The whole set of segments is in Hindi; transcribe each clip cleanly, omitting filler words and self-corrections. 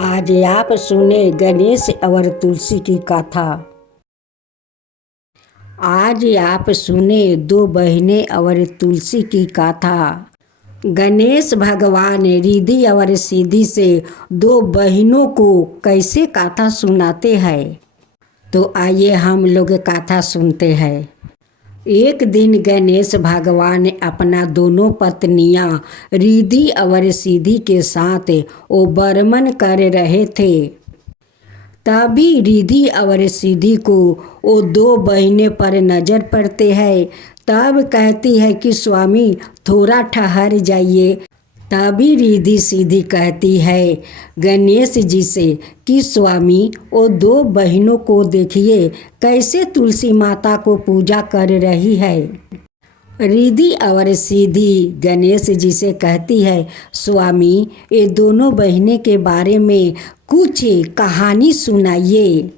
आज आप सुने गणेश और तुलसी की कथा। आज आप सुने दो बहनें और तुलसी की कथा। गणेश भगवान रिद्धि और सिद्धि से दो बहनों को कैसे कथा सुनाते हैं, तो आइए हम लोग कथा सुनते हैं। एक दिन गणेश भगवान अपना दोनों पत्नियां रिद्धि और सिद्धि के साथ वो बर्मन कर रहे थे। तभी रिद्धि और सिद्धि को वो दो बहनें पर नजर पड़ते हैं। तब कहती है कि स्वामी थोड़ा ठहर जाइए। तभी रिद्धि सिद्धि कहती है गणेश जी से कि स्वामी वो दो बहनों को देखिए कैसे तुलसी माता को पूजा कर रही है। रिद्धि और सिद्धि गणेश जी से कहती है स्वामी ये दोनों बहनें के बारे में कुछ कहानी सुनाइए।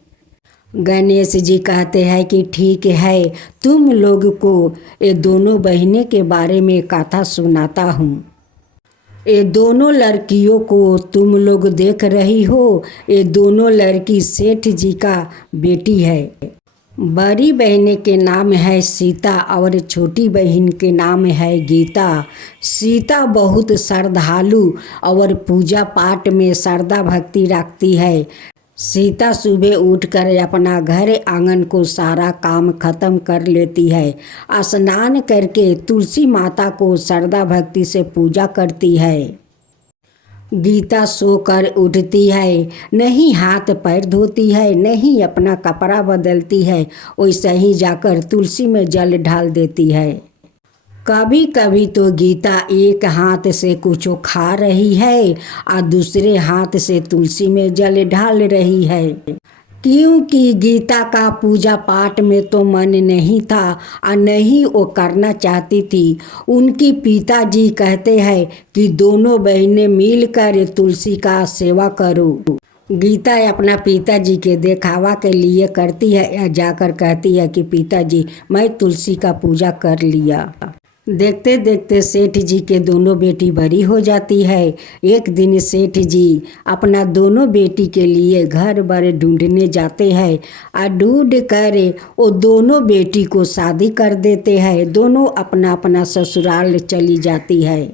गणेश जी कहते हैं कि ठीक है, तुम लोग को ये दोनों बहनें के बारे में कथा सुनाता हूँ। ये दोनों लड़कियों को तुम लोग देख रही हो, ये दोनों लड़की सेठ जी का बेटी है। बड़ी बहन के नाम है सीता और छोटी बहन के नाम है गीता। सीता बहुत श्रद्धालु और पूजा पाठ में श्रद्धा भक्ति रखती है। सीता सुबह उठकर अपना घर आंगन को सारा काम खत्म कर लेती है। स्नान करके तुलसी माता को श्रद्धा भक्ति से पूजा करती है। गीता सोकर उठती है, नहीं हाथ पैर धोती है, नहीं अपना कपड़ा बदलती है, वैसे ही जाकर तुलसी में जल ढाल देती है। कभी कभी तो गीता एक हाथ से कुछ खा रही है और दूसरे हाथ से तुलसी में जल ढाल रही है, क्योंकि गीता का पूजा पाठ में तो मन नहीं था और नहीं वो करना चाहती थी। उनकी पिताजी कहते हैं कि दोनों बहनें मिलकर तुलसी का सेवा करो। गीता अपना पिताजी के दिखावा के लिए करती है या जाकर कहती है कि पिताजी मैं तुलसी का पूजा कर लिया। देखते देखते सेठ जी के दोनों बेटी बड़ी हो जाती है। एक दिन सेठ जी अपना दोनों बेटी के लिए घर बार ढूंढने जाते हैं और ढूंढ कर वो दोनों बेटी को शादी कर देते हैं। दोनों अपना अपना ससुराल चली जाती है।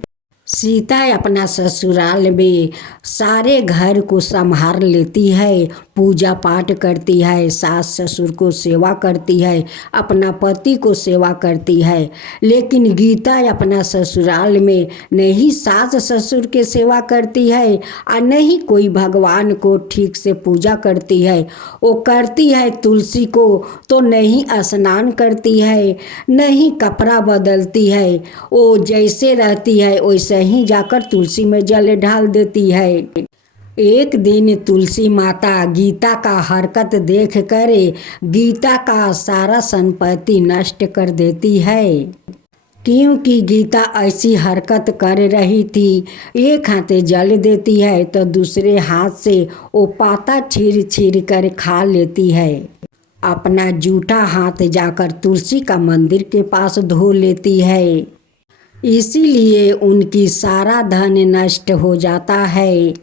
सीता अपना ससुराल में सारे घर को संभाल लेती है, पूजा पाठ करती है, सास ससुर को सेवा करती है, अपना पति को सेवा करती है। लेकिन गीता अपना ससुराल में नहीं सास ससुर के सेवा करती है और नहीं कोई भगवान को ठीक से पूजा करती है। वो करती है तुलसी को तो नहीं स्नान करती है, नहीं कपड़ा बदलती है। वो जैसे रहती है वैसे ही जाकर तुलसी में जल ढाल देती है। एक दिन तुलसी माता गीता का हरकत देख कर गीता का सारा संपत्ति नष्ट कर देती है, क्योंकि गीता ऐसी हरकत कर रही थी। एक हाथ जल देती है तो दूसरे हाथ से वो पाता छीर छीर कर खा लेती है। अपना जूठा हाथ जाकर तुलसी का मंदिर के पास धो लेती है। इसीलिए उनकी सारा धन नष्ट हो जाता है।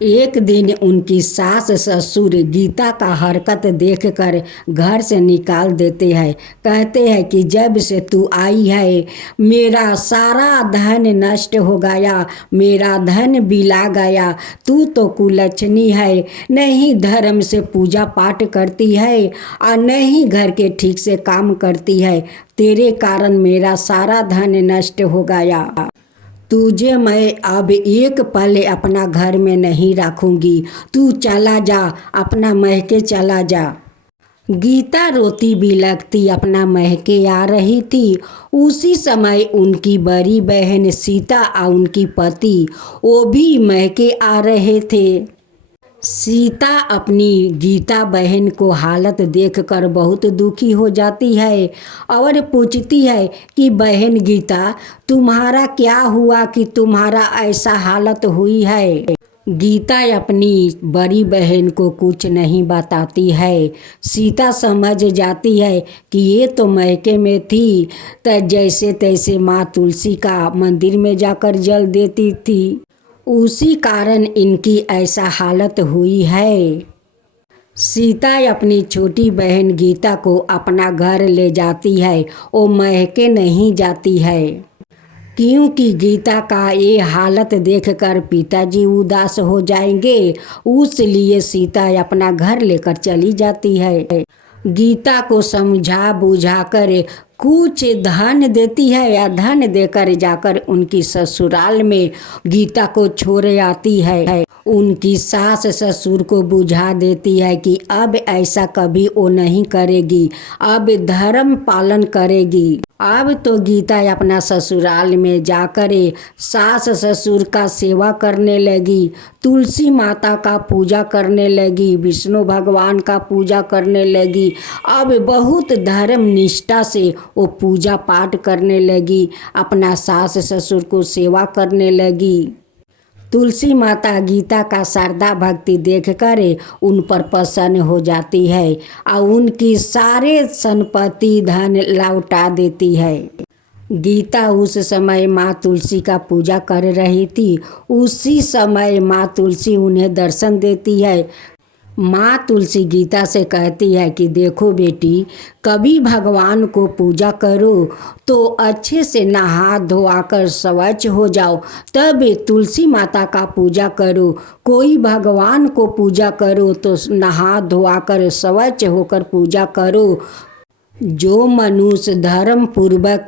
एक दिन उनकी सास ससुर गीता का हरकत देखकर घर से निकाल देते हैं। कहते हैं कि जब से तू आई है मेरा सारा धन नष्ट हो गया, मेरा धन बिला गया। तू तो कुलच्छनी है, नहीं धर्म से पूजा पाठ करती है और नहीं घर के ठीक से काम करती है। तेरे कारण मेरा सारा धन नष्ट हो गया। तुझे मैं अब एक पल अपना घर में नहीं रखूंगी। तू चला जा, अपना महके चला जा। गीता रोती बिलखती अपना महके आ रही थी। उसी समय उनकी बड़ी बहन सीता और उनकी पति वो भी महके आ रहे थे। सीता अपनी गीता बहन को हालत देखकर बहुत दुखी हो जाती है और पूछती है कि बहन गीता तुम्हारा क्या हुआ कि तुम्हारा ऐसा हालत हुई है। गीता अपनी बड़ी बहन को कुछ नहीं बताती है। सीता समझ जाती है कि ये तो मैके में थी तो जैसे तैसे माँ तुलसी का मंदिर में जाकर जल देती थी। उसी कारण इनकी ऐसा हालत हुई है। सीता अपनी छोटी बहन गीता को अपना घर ले जाती है। वो महके नहीं जाती है, क्योंकि गीता का ये हालत देखकर पिताजी उदास हो जाएंगे। उसलिए सीता अपना घर लेकर चली जाती है। गीता को समझा बुझाकर कुछ धन देती है या धन देकर जाकर उनकी ससुराल में गीता को छोड़ आती है। उनकी सास ससुर को बुझा देती है कि अब ऐसा कभी वो नहीं करेगी, अब धर्म पालन करेगी। अब तो गीता अपना ससुराल में जाकर सास ससुर का सेवा करने लगी, तुलसी माता का पूजा करने लगी, विष्णु भगवान का पूजा करने लगी। अब बहुत धर्म निष्ठा से वो पूजा पाठ करने लगी, अपना सास ससुर को सेवा करने लगी। तुलसी माता गीता का श्रद्धा भक्ति देखकर उन पर प्रसन्न हो जाती है और उनकी सारे संपत्ति धन लौटा देती है। गीता उस समय माँ तुलसी का पूजा कर रही थी। उसी समय माँ तुलसी उन्हें दर्शन देती है। माँ तुलसी गीता से कहती है कि देखो बेटी, कभी भगवान को पूजा करो तो अच्छे से नहा धोआकर स्वच्छ हो जाओ, तब तुलसी माता का पूजा करो। कोई भगवान को पूजा करो तो नहा धोआकर स्वच्छ होकर पूजा करो। जो मनुष्य धर्म पूर्वक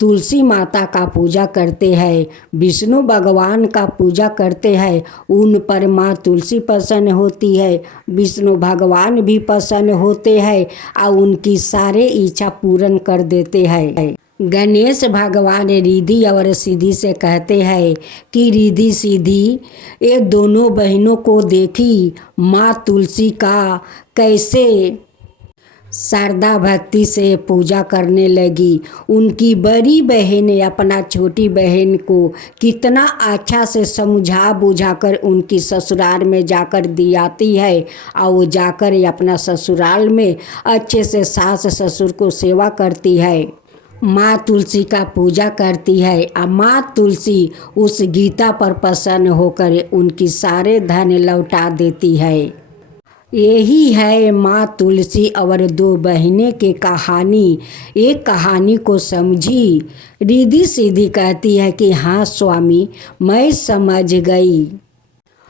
तुलसी माता का पूजा करते हैं, विष्णु भगवान का पूजा करते हैं, उन पर माँ तुलसी प्रसन्न होती है, विष्णु भगवान भी प्रसन्न होते हैं और उनकी सारे इच्छा पूर्ण कर देते हैं। गणेश भगवान रिद्धि और सिद्धि से कहते हैं कि रिद्धि सिद्धि ये दोनों बहनों को देखी माँ तुलसी का कैसे श्रद्धा भक्ति से पूजा करने लगी। उनकी बड़ी बहन अपना छोटी बहन को कितना अच्छा से समझा बुझाकर उनकी ससुराल में जाकर दियाती है और वो जाकर अपना ससुराल में अच्छे से सास ससुर को सेवा करती है, माँ तुलसी का पूजा करती है। और माँ तुलसी उस गीता पर प्रसन्न होकर उनकी सारे धन लौटा देती है। यही है माँ तुलसी और दो बहनें की कहानी। एक कहानी को समझी। रिद्धि सिद्धि कहती है कि हाँ स्वामी, मैं समझ गई।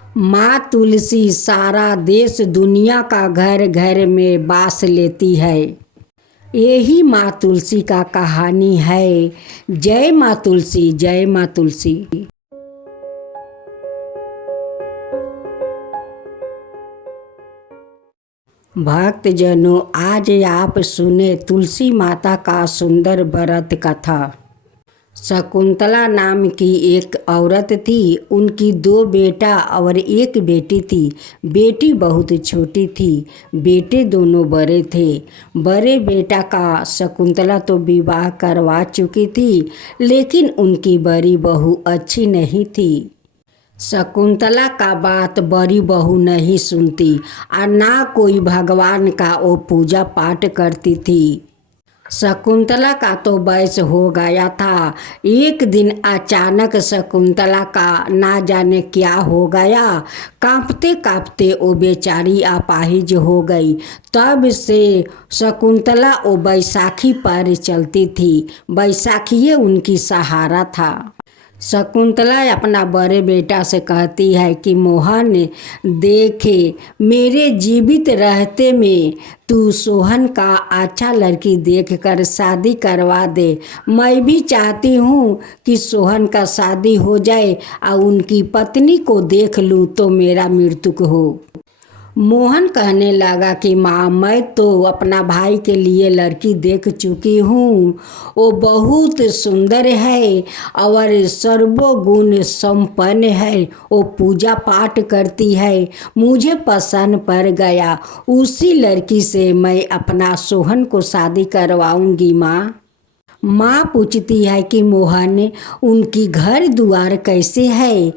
माँ तुलसी सारा देश दुनिया का घर घर में वास लेती है। यही माँ तुलसी का कहानी है। जय माँ तुलसी, जय माँ तुलसी। भक्तजनों, आज आप सुने तुलसी माता का सुंदर व्रत कथा। शकुंतला नाम की एक औरत थी। उनकी दो बेटा और एक बेटी थी। बेटी बहुत छोटी थी, बेटे दोनों बड़े थे। बड़े बेटा का शकुंतला तो विवाह करवा चुकी थी, लेकिन उनकी बड़ी बहू अच्छी नहीं थी। शकुंतला का बात बड़ी बहू नहीं सुनती और ना कोई भगवान का वो पूजा पाठ करती थी। शकुंतला का तो वयस हो गया था। एक दिन अचानक शकुंतला का ना जाने क्या हो गया, कांपते कांपते वो बेचारी अपाहिज हो गई। तब से शकुंतला वो बैसाखी पर चलती थी। बैसाखी उनकी सहारा था। शकुंतला अपना बड़े बेटा से कहती है कि मोहन, देखे मेरे जीवित रहते में तू सोहन का अच्छा लड़की देखकर शादी करवा दे। मैं भी चाहती हूँ कि सोहन का शादी हो जाए और उनकी पत्नी को देख लूँ तो मेरा मृत्यु हो। मोहन कहने लगा कि माँ, मैं तो अपना भाई के लिए लड़की देख चुकी हूँ। वो बहुत सुंदर है और सर्वगुण संपन्न है। वो पूजा पाठ करती है, मुझे पसंद पड़ गया। उसी लड़की से मैं अपना सोहन को शादी करवाऊंगी माँ। माँ पूछती है कि मोहन, उनकी घर द्वार कैसे है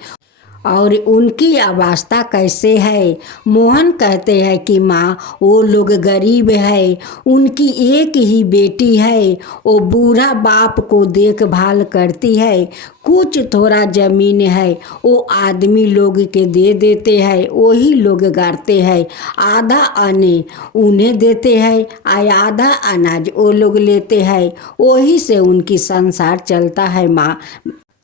और उनकी अवस्था कैसे है। मोहन कहते हैं कि माँ वो लोग गरीब है, उनकी एक ही बेटी है, वो बूढ़ा बाप को देखभाल करती है, कुछ थोड़ा जमीन है वो आदमी लोग के दे देते हैं, वही लोग गाड़ते हैं, आधा अन्न उन्हें देते हैं आधा अनाज वो लोग लेते हैं, वही से उनकी संसार चलता है माँ।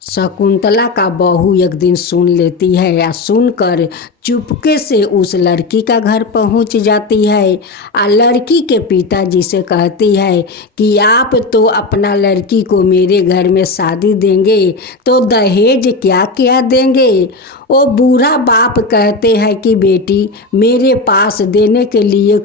शकुंतला का बहू एक दिन सुन लेती है या सुनकर चुपके से उस लड़की का घर पहुंच जाती है और लड़की के पिताजी से कहती है कि आप तो अपना लड़की को मेरे घर में शादी देंगे तो दहेज क्या क्या देंगे। वो बूढ़ा बाप कहते हैं कि बेटी मेरे पास देने के लिए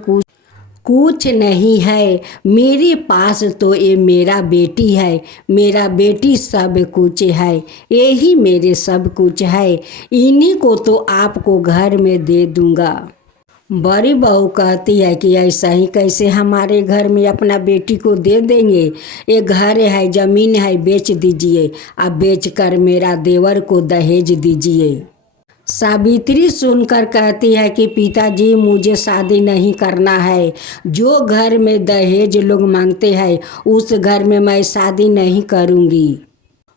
कुछ नहीं है, मेरे पास तो ये मेरा बेटी है, मेरा बेटी सब कुछ है, यही मेरे सब कुछ है, इन्हीं को तो आपको घर में दे दूंगा। बड़ी बहू कहती है कि ऐसा ही कैसे हमारे घर में अपना बेटी को दे देंगे, ये घर है ज़मीन है बेच दीजिए, अब बेचकर मेरा देवर को दहेज दीजिए। सावित्री सुनकर कहती है कि पिताजी मुझे शादी नहीं करना है, जो घर में दहेज लोग मांगते हैं उस घर में मैं शादी नहीं करूँगी।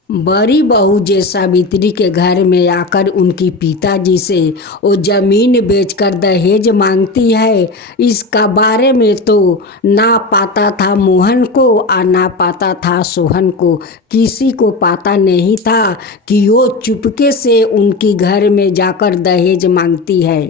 बड़ी बहू जे सावित्री के घर में आकर उनकी पिताजी से वो ज़मीन बेचकर दहेज मांगती है, इसका बारे में तो ना पता था मोहन को और ना पता था सोहन को, किसी को पता नहीं था कि वो चुपके से उनकी घर में जाकर दहेज मांगती है।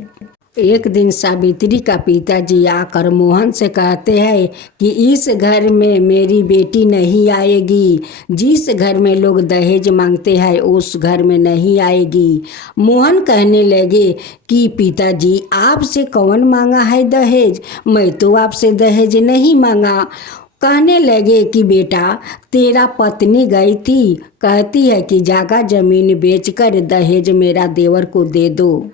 एक दिन सावित्री का पिताजी आकर मोहन से कहते हैं कि इस घर में मेरी बेटी नहीं आएगी, जिस घर में लोग दहेज मांगते हैं उस घर में नहीं आएगी। मोहन कहने लगे कि पिताजी आपसे कौन मांगा है दहेज, मैं तो आपसे दहेज नहीं मांगा। कहने लगे कि बेटा तेरा पत्नी गई थी, कहती है कि जगह जमीन बेचकर दहेज मेरा देवर को दे दो।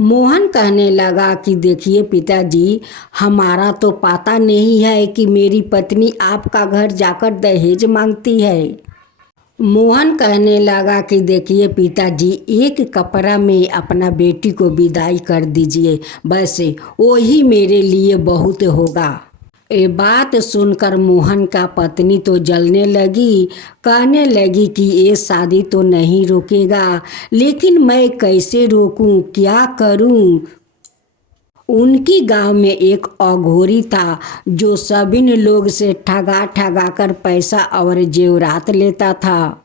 मोहन कहने लगा कि देखिए पिताजी हमारा तो पता नहीं है कि मेरी पत्नी आपका घर जाकर दहेज मांगती है। मोहन कहने लगा कि देखिए पिताजी एक कपड़ा में अपना बेटी को विदाई कर दीजिए, बस वही मेरे लिए बहुत होगा। ये बात सुनकर मोहन का पत्नी तो जलने लगी, कहने लगी कि ये शादी तो नहीं रोकेगा, लेकिन मैं कैसे रोकूं, क्या करूं। उनकी गांव में एक अघोरी था जो सभी लोग से ठगा ठगा कर पैसा और जेवरात लेता था।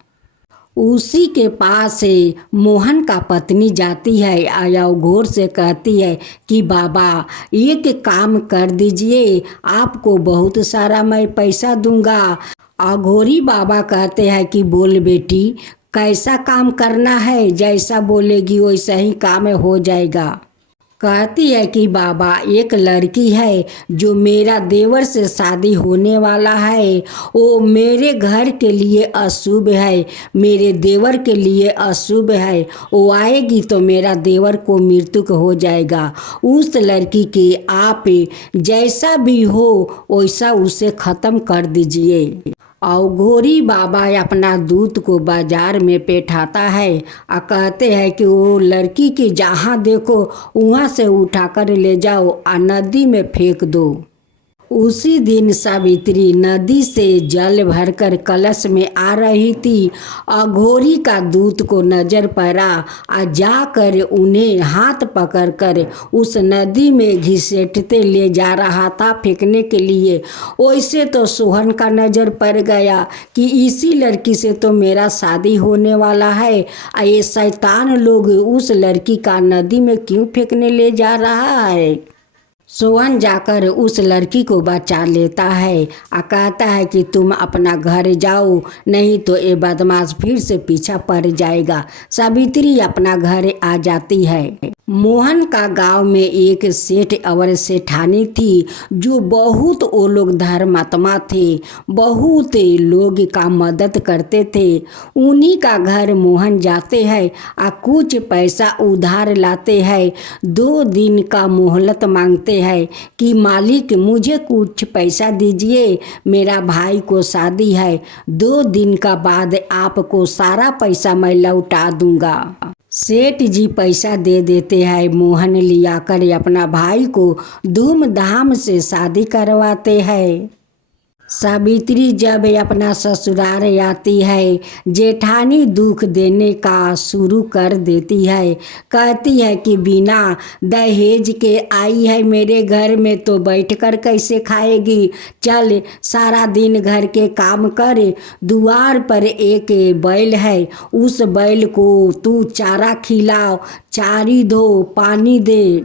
उसी के पास से मोहन का पत्नी जाती है आया घोर से कहती है कि बाबा एक काम कर दीजिए, आपको बहुत सारा मैं पैसा दूंगा। अघोरी बाबा कहते हैं कि बोल बेटी कैसा काम करना है, जैसा बोलेगी वैसा ही काम हो जाएगा। कहती है कि बाबा एक लड़की है जो मेरा देवर से शादी होने वाला है, वो मेरे घर के लिए अशुभ है, मेरे देवर के लिए अशुभ है, वो आएगी तो मेरा देवर को मृत्यु हो जाएगा। उस लड़की के आप जैसा भी हो वैसा उसे ख़त्म कर दीजिए। अघोरी बाबा अपना दूत को बाजार में बैठाता है और कहते हैं कि वो लड़की की जहाँ देखो वहाँ से उठाकर ले जाओ और नदी में फेंक दो। उसी दिन सावित्री नदी से जल भरकर कलश में आ रही थी। अघोरी का दूत को नजर पड़ा और जाकर उन्हें हाथ पकड़कर उस नदी में घसीटते ले जा रहा था फेंकने के लिए। वैसे तो सोहन का नज़र पड़ गया कि इसी लड़की से तो मेरा शादी होने वाला है और ये शैतान लोग उस लड़की का नदी में क्यों फेंकने ले जा रहा है। सोहन जाकर उस लड़की को बचा लेता है और कहता है कि तुम अपना घर जाओ, नहीं तो ये बदमाश फिर से पीछा पड़ जाएगा। सावित्री अपना घर आ जाती है। मोहन का गांव में एक सेठ और सेठानी थी जो बहुत वो लोग धर्मात्मा थे, बहुत लोग का मदद करते थे। उन्हीं का घर मोहन जाते हैं और कुछ पैसा उधार लाते हैं। 2 दिन का मोहलत मांगते हैं कि मालिक मुझे कुछ पैसा दीजिए, मेरा भाई को शादी है, 2 दिन का बाद आपको सारा पैसा मैं लौटा दूंगा। सेठ जी पैसा दे देते हैं। मोहन लिया कर अपना भाई को धूमधाम से शादी करवाते हैं। सावित्री जब अपना ससुराल आती है, जेठानी दुख देने का शुरू कर देती है। कहती है कि बिना दहेज के आई है मेरे घर में तो बैठकर कैसे खाएगी। चल सारा दिन घर के काम कर। द्वार पर एक बैल है, उस बैल को तू चारा खिलाओ, चारी दो, पानी दे।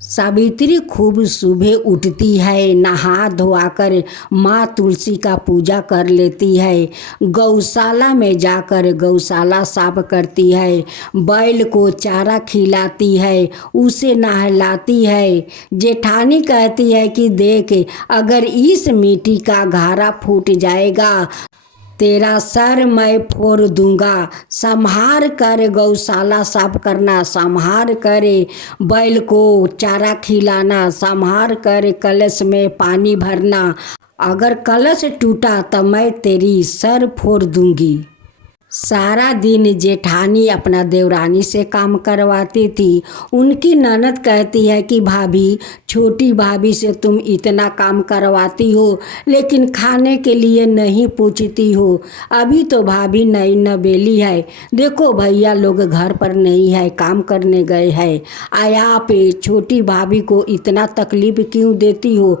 सावित्री खूब सुबह उठती है, नहा धोआकर माँ तुलसी का पूजा कर लेती है। गौशाला में जाकर गौशाला साफ करती है, बैल को चारा खिलाती है, उसे नहलाती है। जेठानी कहती है कि देख, अगर इस मिट्टी का घारा फूट जाएगा तेरा सर मैं फोड़ दूंगा। संभार कर गौशाला साफ करना, संभार कर बैल को चारा खिलाना, संभार कर कलश में पानी भरना। अगर कलश टूटा तो मैं तेरी सर फोड़ दूंगी। सारा दिन जेठानी अपना देवरानी से काम करवाती थी। उनकी ननद कहती है कि भाभी, छोटी भाभी से तुम इतना काम करवाती हो लेकिन खाने के लिए नहीं पूछती हो। अभी तो भाभी नई नवेली है, देखो भैया लोग घर पर नहीं है, काम करने गए हैं। आप छोटी भाभी को इतना तकलीफ क्यों देती हो।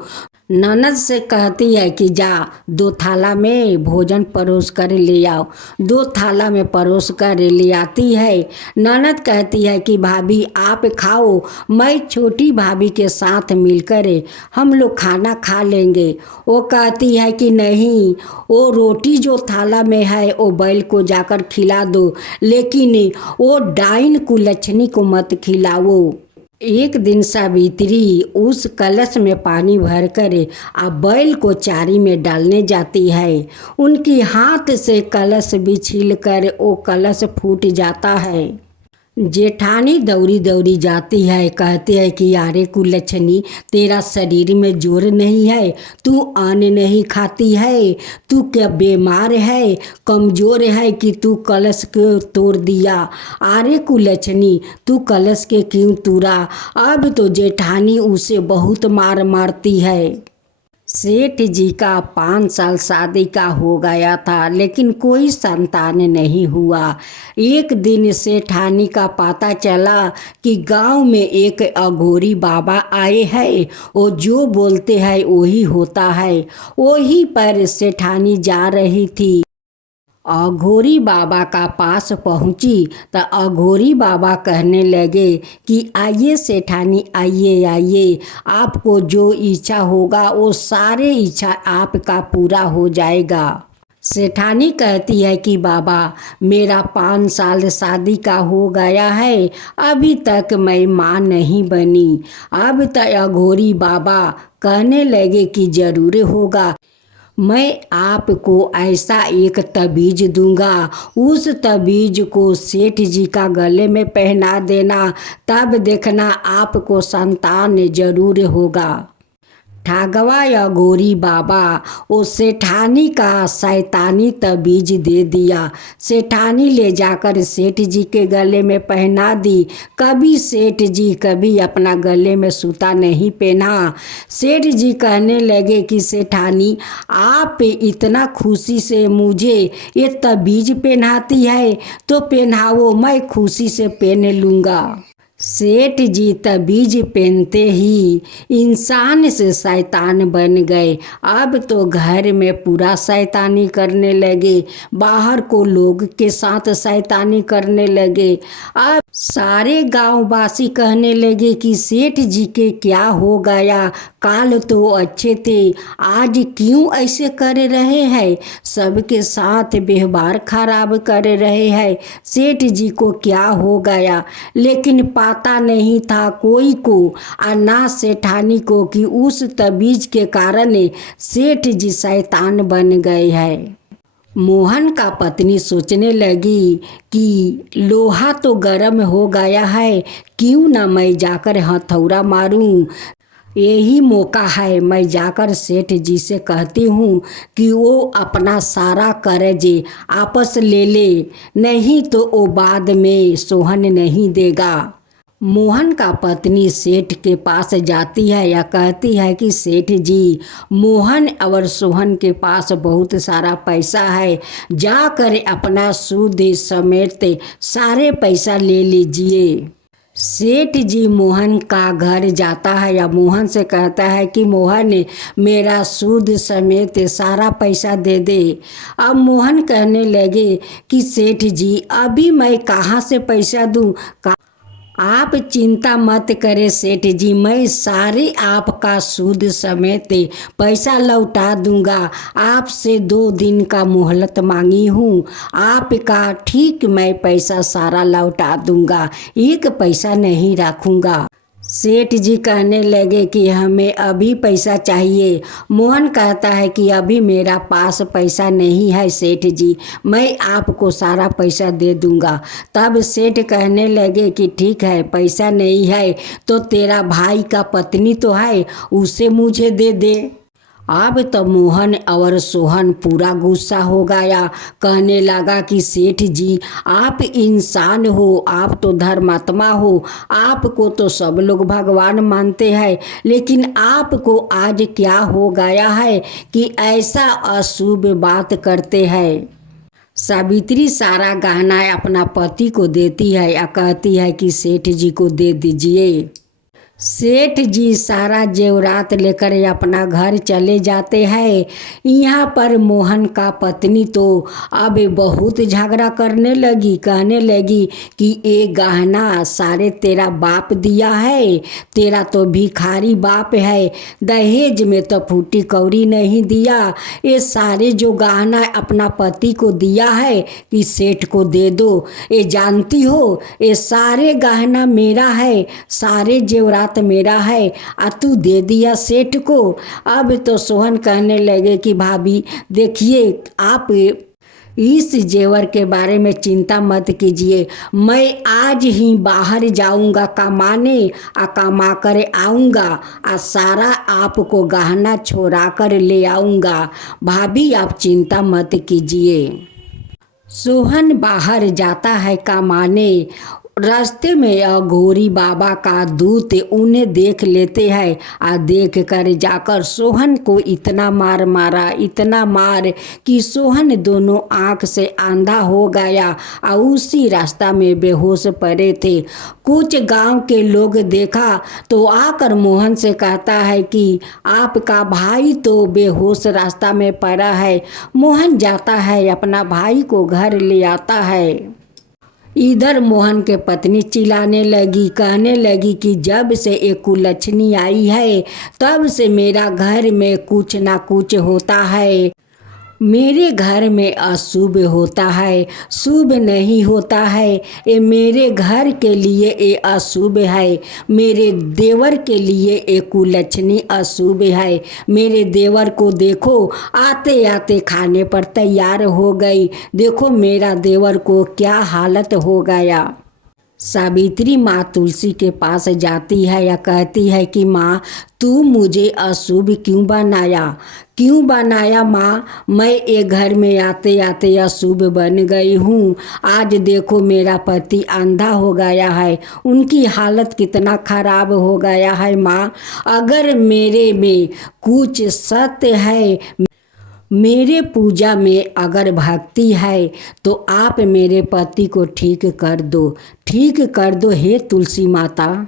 ननद से कहती है कि जा 2 थाला में भोजन परोस कर ले आओ। 2 थाला में परोस कर ले आती है। ननद कहती है कि भाभी आप खाओ, मैं छोटी भाभी के साथ मिलकर हम लोग खाना खा लेंगे। वो कहती है कि नहीं, वो रोटी जो थाला में है वो बैल को जाकर खिला दो, लेकिन वो डाइन कुलच्छनी को मत खिलाओ। एक दिन सावित्री उस कलश में पानी भरकर बैल को चारी में डालने जाती है। उनकी हाथ से कलश भी छीलकर वो कलश फूट जाता है। जेठानी दौड़ी दौड़ी जाती है, कहती है कि यारे कुलच्छनी, तेरा शरीर में जोर नहीं है, तू अन्न नहीं खाती है, तू क्या बीमार है, कमज़ोर है कि तू कलश को तोड़ दिया। अरे कुलच्छनी, तू कलश के क्यों तोड़ा। अब तो जेठानी उसे बहुत मार मारती है। सेठ जी का 5 साल शादी का हो गया था, लेकिन कोई संतान नहीं हुआ। एक दिन सेठानी का पता चला कि गांव में एक अघोरी बाबा आए हैं, वो जो बोलते हैं वही होता है। वही पर सेठानी जा रही थी। अघोरी बाबा का पास पहुंची तो अघोरी बाबा कहने लगे कि आइए सेठानी, आइए आइए, आपको जो इच्छा होगा वो सारे इच्छा आपका पूरा हो जाएगा। सेठानी कहती है कि बाबा, मेरा 5 साल शादी का हो गया है, अभी तक मैं माँ नहीं बनी। अब तक अघोरी बाबा कहने लगे कि जरूर होगा, मैं आपको ऐसा एक तबीज दूंगा, उस तबीज को सेठ जी का गले में पहना देना, तब देखना आपको संतान जरूर होगा। ठागवा अघोरी बाबा वो सेठानी का शैतानी तबीज दे दिया। सेठानी ले जाकर सेठ जी के गले में पहना दी। कभी सेठ जी कभी अपना गले में सूता नहीं पहना। सेठ जी कहने लगे कि सेठानी, आप इतना खुशी से मुझे ये तबीज पहनाती है तो पहनाओ, मैं खुशी से पहन लूँगा। सेठ जी तबीज पहनते ही इंसान से शैतान बन गए। अब तो घर में पूरा शैतानी करने लगे, बाहर को लोग के साथ शैतानी करने लगे। अब सारे गांववासी कहने लगे कि सेठ जी के क्या हो गया, काल तो अच्छे थे, आज क्यों ऐसे कर रहे हैं, सबके साथ व्यवहार खराब कर रहे हैं, सेठ जी को क्या हो गया। लेकिन पता नहीं था कोई को, और ना सेठानी को, कि उस तबीज के कारण सेठ जी शैतान बन गए हैं। मोहन का पत्नी सोचने लगी कि लोहा तो गर्म हो गया है, क्यों ना मैं जाकर हथौड़ा मारूं। यही मौका है, मैं जाकर सेठ जी से कहती हूँ कि वो अपना सारा कर्ज आपस ले ले, नहीं तो वो बाद में सोहन नहीं देगा। मोहन का पत्नी सेठ के पास जाती है या कहती है कि सेठ जी, मोहन और सोहन के पास बहुत सारा पैसा है, जाकर अपना सूद समेत सारे पैसा ले लीजिए। सेठ जी मोहन का घर जाता है या मोहन से कहता है कि मोहन, मेरा सूद समेत सारा पैसा दे दे। अब मोहन कहने लगे कि सेठ जी, अभी मैं कहाँ से पैसा दूँ? आप चिंता मत करें सेठ जी, मैं सारे आपका सूद समेत पैसा लौटा दूंगा। आपसे 2 दिन का मोहलत मांगी हूँ, आपका ठीक मैं पैसा सारा लौटा दूंगा, एक पैसा नहीं रखूंगा। सेठ जी कहने लगे कि हमें अभी पैसा चाहिए। मोहन कहता है कि अभी मेरा पास पैसा नहीं है सेठ जी, मैं आपको सारा पैसा दे दूंगा। तब सेठ कहने लगे कि ठीक है, पैसा नहीं है तो तेरा भाई का पत्नी तो है, उसे मुझे दे दे। अब तो मोहन और सोहन पूरा गुस्सा हो गया, कहने लगा कि सेठ जी, आप इंसान हो, आप तो धर्मात्मा हो, आपको तो सब लोग भगवान मानते हैं, लेकिन आपको आज क्या हो गया है कि ऐसा अशुभ बात करते हैं। सावित्री सारा गहना अपना पति को देती है या कहती है कि सेठ जी को दे दीजिए। सेठ जी सारा जेवरात लेकर अपना घर चले जाते हैं। यहाँ पर मोहन का पत्नी तो अब बहुत झगड़ा करने लगी, कहने लगी कि ये गहना सारे तेरा बाप दिया है, तेरा तो भिखारी बाप है, दहेज में तो फूटी कौड़ी नहीं दिया, ये सारे जो गहना अपना पति को दिया है कि सेठ को दे दो। ये जानती हो, ये सारे गहना मेरा है, सारे जेवरात मेरा है, आ तू दे दिया सेठ को। अब तो सोहन कहने लगे कि भाभी देखिए, आप इस जेवर के बारे में चिंता मत कीजिए, मैं आज ही बाहर जाऊंगा कमाने, कमा कर आऊँगा, सारा आपको गहना छोड़ा कर ले आऊँगा। भाभी आप चिंता मत कीजिए। सोहन बाहर जाता है कमाने। रास्ते में अघोरी बाबा का दूत उन्हें देख लेते हैं, देख कर जाकर सोहन को इतना मार मारा, इतना मार कि सोहन दोनों आँख से अंधा हो गया और उसी रास्ता में बेहोश पड़े थे। कुछ गांव के लोग देखा तो आकर मोहन से कहता है कि आपका भाई तो बेहोश रास्ता में पड़ा है। मोहन जाता है, अपना भाई को घर ले आता है। इधर मोहन के पत्नी चिल्लाने लगी, कहने लगी कि जब से एक कुलच्छनी आई है तब से मेरा घर में कुछ ना कुछ होता है, मेरे घर में अशुभ होता है, शुभ नहीं होता है। ये मेरे घर के लिए ये अशुभ है, मेरे देवर के ये एक कुलच्छनी अशुभ है। मेरे देवर को देखो, आते आते खाने पर तैयार हो गई, देखो मेरा देवर को क्या हालत हो गया। सावित्री माँ तुलसी के पास जाती है या कहती है कि माँ, तू मुझे अशुभ क्यों बनाया माँ? मैं ये घर में आते आते अशुभ बन गई हूँ। आज देखो मेरा पति अंधा हो गया है, उनकी हालत कितना खराब हो गया है माँ। अगर मेरे में कुछ सत्य है, मेरे पूजा में अगर भक्ति है, तो आप मेरे पति को ठीक कर दो हे तुलसी माता।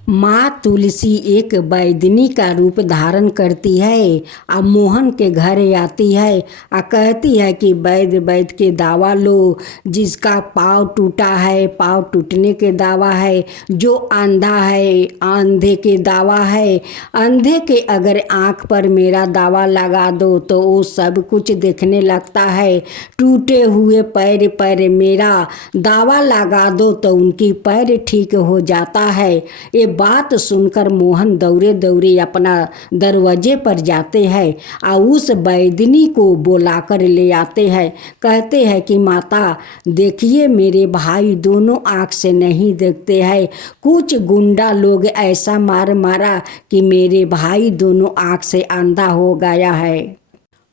माँ तुलसी एक वैदिनी का रूप धारण करती है, अब मोहन के घर आती है और कहती है कि वैद्य के दावा लो, जिसका पाँव टूटा है पाँव टूटने के दावा है, जो अंधा है अंधे के दावा है, अंधे के अगर आँख पर मेरा दावा लगा दो तो वो सब कुछ देखने लगता है, टूटे हुए पैर पर मेरा दावा लगा दो तो उनकी पैर ठीक हो जाता है। ये बात सुनकर मोहन दौड़े दौड़े अपना दरवाजे पर जाते हैं और उस बैदनी को बुलाकर ले आते हैं। कहते हैं कि माता देखिए, मेरे भाई दोनों आँख से नहीं देखते हैं। कुछ गुंडा लोग ऐसा मारा कि मेरे भाई दोनों आँख से अंधा हो गया है।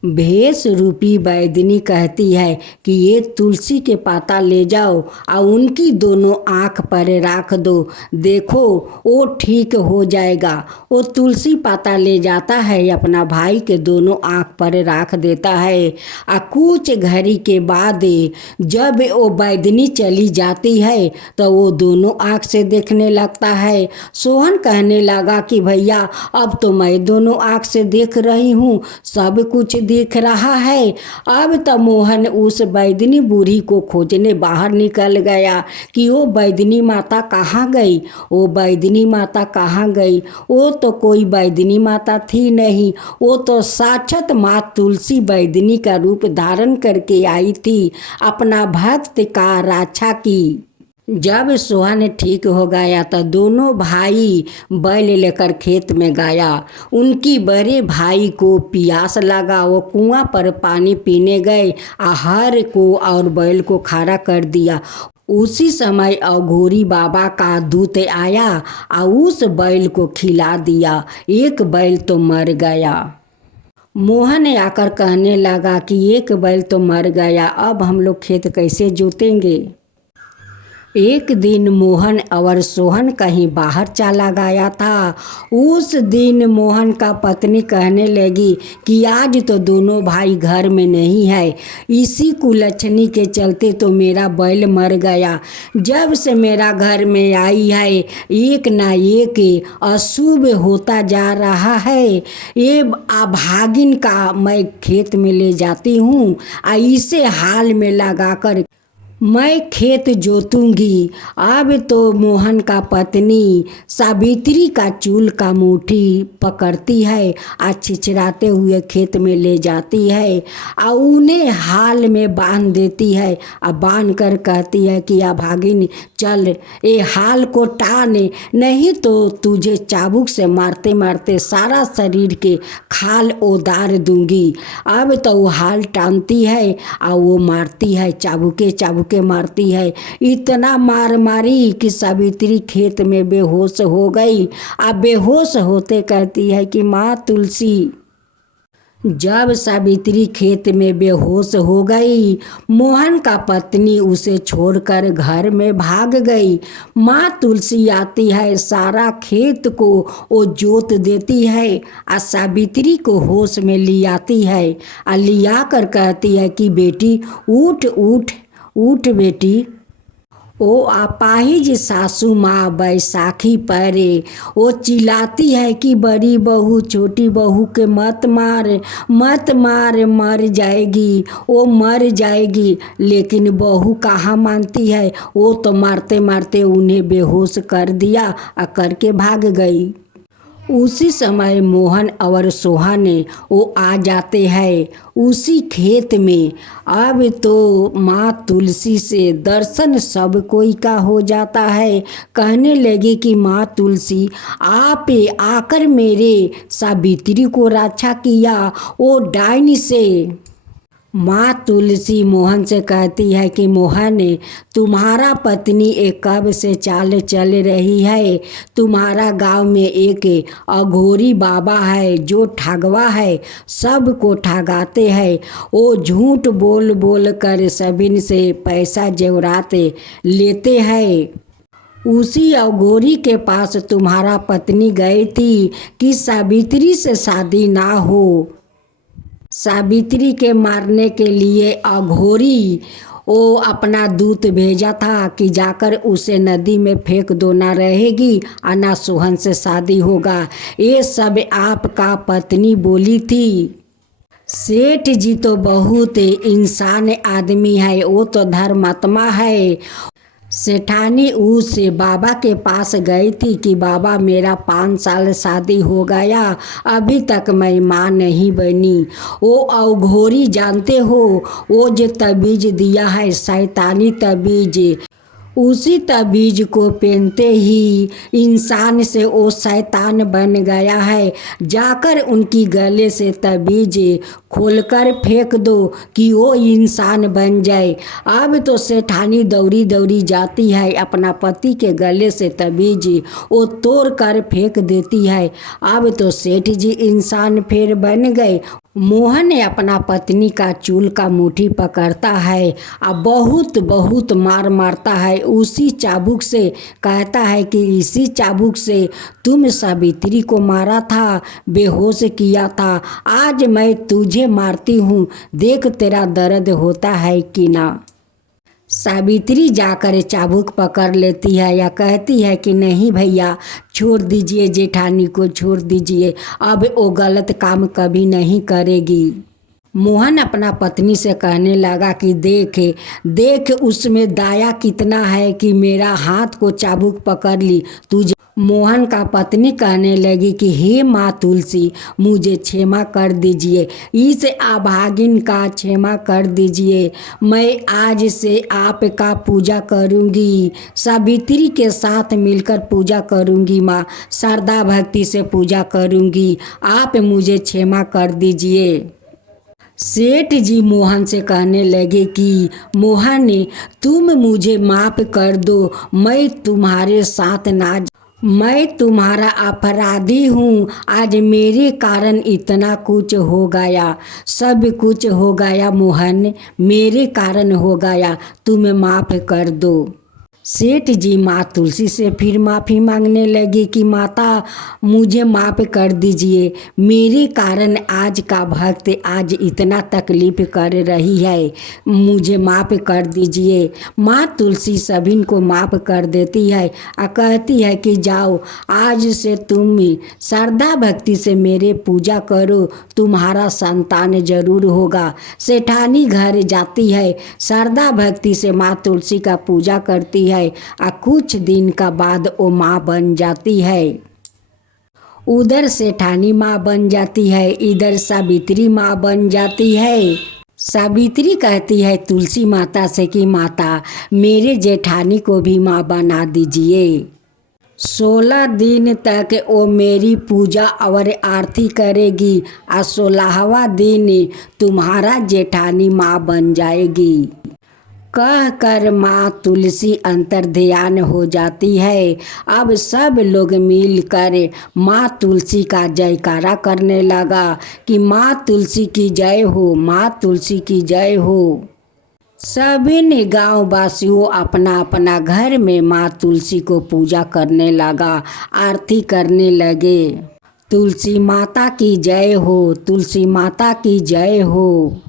भेष रूपी बैदनी कहती है कि ये तुलसी के पाता ले जाओ और उनकी दोनों आँख पर रख दो, देखो वो ठीक हो जाएगा। वो तुलसी पाता ले जाता है, अपना भाई के दोनों आँख पर रख देता है। और कुछ घड़ी के बाद जब वो बैदनी चली जाती है तो वो दोनों आँख से देखने लगता है। सोहन कहने लगा कि भैया अब तो मैं दोनों आँख से देख रही हूँ, सब कुछ दिख रहा है। अब तो मोहन उस बैदनी बूढ़ी को खोजने बाहर निकल गया कि वो बैदनी माता कहाँ गई, वो बैदनी माता कहाँ गई। वो तो कोई बैदनी माता थी नहीं, वो तो साक्षात माँ तुलसी बैदनी का रूप धारण करके आई थी, अपना भक्त का रक्षा की। जब सोहन ठीक हो गया तो दोनों भाई बैल लेकर खेत में गया। उनकी बड़े भाई को प्यास लगा, वो कुआं पर पानी पीने गए। आहर को और बैल को खड़ा कर दिया। उसी समय अघोरी बाबा का दूत आया और उस बैल को खिला दिया। एक बैल तो मर गया। मोहन आकर कहने लगा कि एक बैल तो मर गया, अब हम लोग खेत कैसे जोतेंगे। एक दिन मोहन और सोहन कहीं बाहर चला गया था। उस दिन मोहन का पत्नी कहने लगी कि आज तो दोनों भाई घर में नहीं है, इसी कुलक्षणी के चलते तो मेरा बैल मर गया। जब से मेरा घर में आई है एक ना एक अशुभ होता जा रहा है। ये अभागिन का मैं खेत में ले जाती हूँ, इसे हाल में लगाकर मैं खेत जोतूंगी। अब तो मोहन का पत्नी सावित्री का चूल का मुट्ठी पकड़ती है और छिछराते हुए खेत में ले जाती है और उन्हें हाल में बांध देती है और बांध कर कहती है कि अभागिन चल ये हाल को टाने, नहीं तो तुझे चाबुक से मारते मारते सारा शरीर के खाल उतार दूंगी। अब तो वो हाल टानती है और वो मारती है, चाबुके मारती है। इतना मार मारी कि सावित्री खेत में बेहोश हो गई। अब बेहोश होते कहती है कि माँ तुलसी। जब सावित्री खेत में बेहोश हो गई, मोहन का पत्नी उसे छोड़कर घर में भाग गई। माँ तुलसी आती है, सारा खेत को वो जोत देती है और सावित्री को होश में ले आती है और लिया कर कहती है कि बेटी उठ उठ उठ बेटी। ओ अपाहिज सासू माँ बैसाखी परे, वो चिल्लाती है कि बड़ी बहू छोटी बहू के मत मार मर जाएगी, वो मर जाएगी। लेकिन बहू कहाँ मानती है, वो तो मारते मारते उन्हें बेहोश कर दिया और करके भाग गई। उसी समय मोहन और सोहन वो आ जाते हैं उसी खेत में। अब तो माँ तुलसी से दर्शन सब कोई का हो जाता है। कहने लगे कि माँ तुलसी आप आकर मेरे सावित्री को रक्षा किया वो डायनी से। माँ तुलसी मोहन से कहती है कि मोहन तुम्हारा पत्नी एक कब से चाल चल रही है। तुम्हारा गांव में एक अघोरी बाबा है जो ठगवा है, सबको ठगाते हैं। वो झूठ बोल बोल कर सभी से पैसा जेवरात लेते हैं। उसी अघोरी के पास तुम्हारा पत्नी गई थी कि सावित्री से शादी ना हो। सावित्री के मारने के लिए अघोरी वो अपना दूत भेजा था कि जाकर उसे नदी में फेंक दो, ना रहेगी और ना सोहन से शादी होगा। ये सब आपका पत्नी बोली थी। सेठ जी तो बहुत इंसान आदमी है, वो तो धर्मात्मा है। सेठानी उस बाबा के पास गई थी कि बाबा मेरा 5 साल शादी हो गया, अभी तक मैं माँ नहीं बनी। वो अघोरी जानते हो, वो जो तबीज दिया है शैतानी तबीज, उसी तबीज को पहनते ही इंसान से वो शैतान बन गया है। जाकर उनकी गले से तबीज खोलकर फेंक दो कि वो इंसान बन जाए। अब तो सेठानी दौड़ी दौड़ी जाती है, अपना पति के गले से तबीज वो तोड़ कर फेंक देती है। अब तो सेठ जी इंसान फिर बन गए। मोहन अपना पत्नी का चूल का मुट्ठी पकड़ता है और बहुत बहुत मार मारता है। उसी चाबुक से कहता है कि इसी चाबुक से तुम सावित्री को मारा था, बेहोश किया था। आज मैं तुझे मारती हूँ, देख तेरा दर्द होता है कि ना। सावित्री जाकर चाबुक पकड़ लेती है या कहती है कि नहीं भैया, छोड़ दीजिए, जेठानी को छोड़ दीजिए, अब वो गलत काम कभी नहीं करेगी। मोहन अपना पत्नी से कहने लगा कि देख देख उसमें दाया कितना है कि मेरा हाथ को चाबुक पकड़ ली तुझे। मोहन का पत्नी कहने लगी कि हे माँ तुलसी, मुझे क्षमा कर दीजिए, इस अभागिन का क्षमा कर दीजिए। मैं आज से आपका पूजा करूँगी, सावित्री के साथ मिलकर पूजा करूँगी माँ, श्रद्धा भक्ति से पूजा करूँगी, आप मुझे क्षमा कर दीजिए। सेठ जी मोहन से कहने लगे कि मोहन, तुम मुझे माफ़ कर दो, मैं तुम्हारे साथ ना, मैं तुम्हारा अपराधी हूँ। आज मेरे कारण इतना कुछ हो गया, सब कुछ हो गया मोहन, मेरे कारण हो गया, तुम माफ़ कर दो। सेठ जी माँ तुलसी से फिर माफ़ी मांगने लगी कि माता मुझे माफ़ कर दीजिए, मेरे कारण आज का भक्त आज इतना तकलीफ़ कर रही है, मुझे माफ़ कर दीजिए। माँ तुलसी सभी को माफ़ कर देती है और कहती है कि जाओ, आज से तुम श्रद्धा भक्ति से मेरे पूजा करो, तुम्हारा संतान जरूर होगा। सेठानी घर जाती है, श्रद्धा भक्ति से माँ तुलसी का पूजा करती है और कुछ दिन का बाद वो माँ बन जाती है। उधर सेठानी माँ बन जाती है, इधर सावित्री माँ बन जाती है। सावित्री कहती है तुलसी माता से कि माता मेरे जेठानी को भी माँ बना दीजिए। 16 दिन तक वो मेरी पूजा और आरती करेगी और 16वां दिन तुम्हारा जेठानी माँ बन जाएगी। कह कर माँ तुलसी अंतर्ध्यान हो जाती है। अब सब लोग मिलकर माँ तुलसी का जयकारा करने लगा कि माँ तुलसी की जय हो, माँ तुलसी की जय हो। सभी ने गाँव वासियों अपना अपना घर में माँ तुलसी को पूजा करने लगा, आरती करने लगे। तुलसी माता की जय हो, तुलसी माता की जय हो।